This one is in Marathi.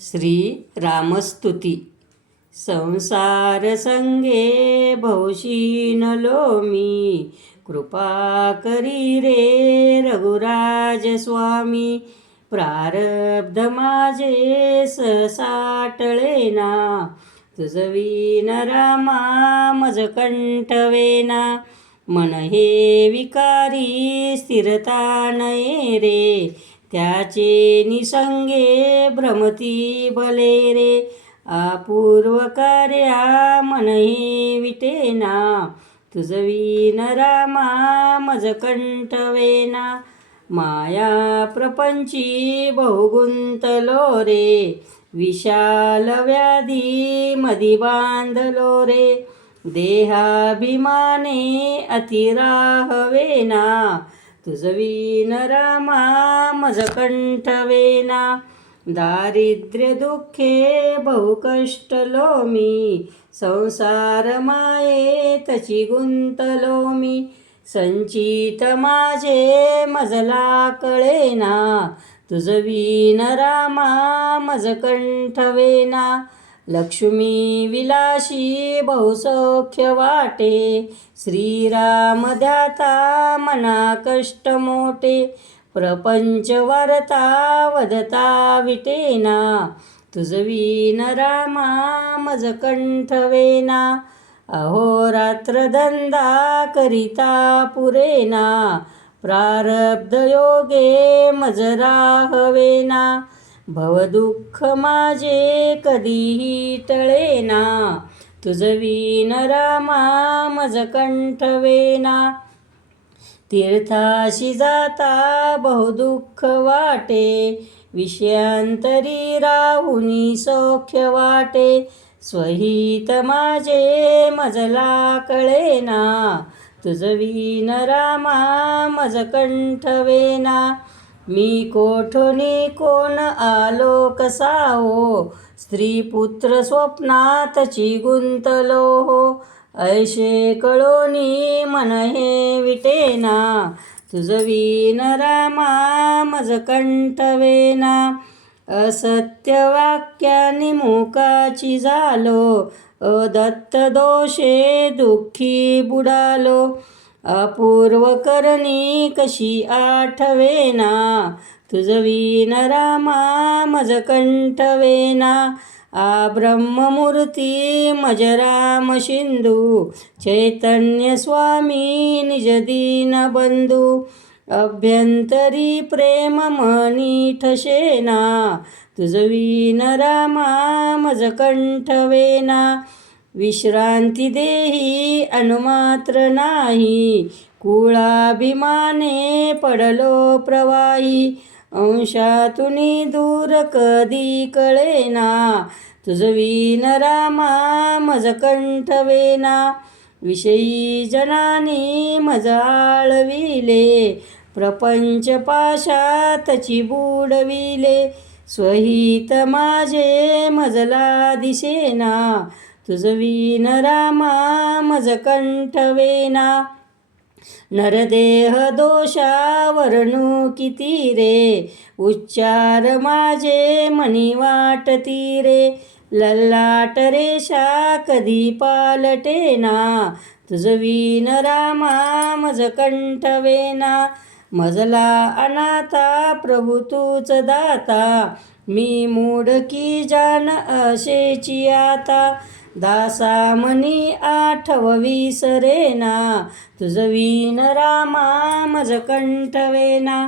श्री रामस्तुती। संसार संगे भवशीनलो मी, कृपा करी रे रघुराज स्वामी। प्रारब्ध माझे ससाटळेना, तुझ विन रामा मज कंठवेना। मन हे विकारी स्थिरता नये रे, त्याचे निसंगे भ्रमती भले रे। अपूर्व कार्या मन हे विटेना, तुझ विन रामा मज कंठवेना। माया प्रपंची बहुगुंतलो रे, विशाल व्याधी मधी बांधलो रे। देहाभिमाने अतिराहवेना, तुझ विन रामा मज कंठवेना। दारिद्र्य दुःखे बहुकष्टलो मी, संसार मायेतची गुंतलो मी। संचित माझे मजला कळेना, तुझ विन रामा मज कंठवेना। लक्ष्मी विलासी बहुसौख्य वाटे, श्रीराम ध्याता मना कष्ट मोठे। प्रपंच वार्ता वदता विटेना, तुझ विन रामा मज कंठवेना। अहोरात्र धंदा करिता पुरेना, प्रारब्ध योगे मज राहवेना। भवदुःख माझे कधीही टळेना, तुझ विन रामा मज कंठवेना। तीर्थाशी जाता बहुदुःख वाटे, विषयांतरी राहुनी सौख्य वाटे। स्वहित माझे मजला कळेना, तुझ विन रामा मज कंठवेना। मी कोठोनी कोण आलो कसा हो, स्त्री पुत्र स्वप्नातची गुंतलो हो। ऐशे कळोनी मन हे विटेना, तुझ विन रामा मज कंठवेना। असत्य वाक्यानी मुकाची झालो, अदत्त दोषे दुःखी बुडालो। अपूर्व करणी कशी आठवेना, तुझ विन रामा मज कंठवेना। आ ब्रह्ममूर्ती मज राम सिंधू, चैतन्य स्वामी निज दीन बंधू। अभ्यंतरी प्रेम मनी ठसेना, तुझ विन रामा मज कंठवेना। विश्रांती देही अनुमात्र नाही, कुळाभिमाने पडलो प्रवाही। अंशातुनी दूर कधी कळेना, तुझ विन रामा मज कंठवेना। विषयी जनानी मज आळविले, प्रपंच पाशातची बुडविले। स्वहित माझे मजला दिसेना, तुझ विन रामा मज कंठवेना। नरदेह दोषा वर्णू किती रे, उच्चार माझे मनी वाटती रे। ललाट रेषा कधी पालटेना, तुझ विन रामा मज कंठवेना। मजला अनाथा प्रभू तूच दाता, मी मूढकी जान असेची आता। दासा मनी आठव विसरेना, तुझ विन रामा मज कंठवेना।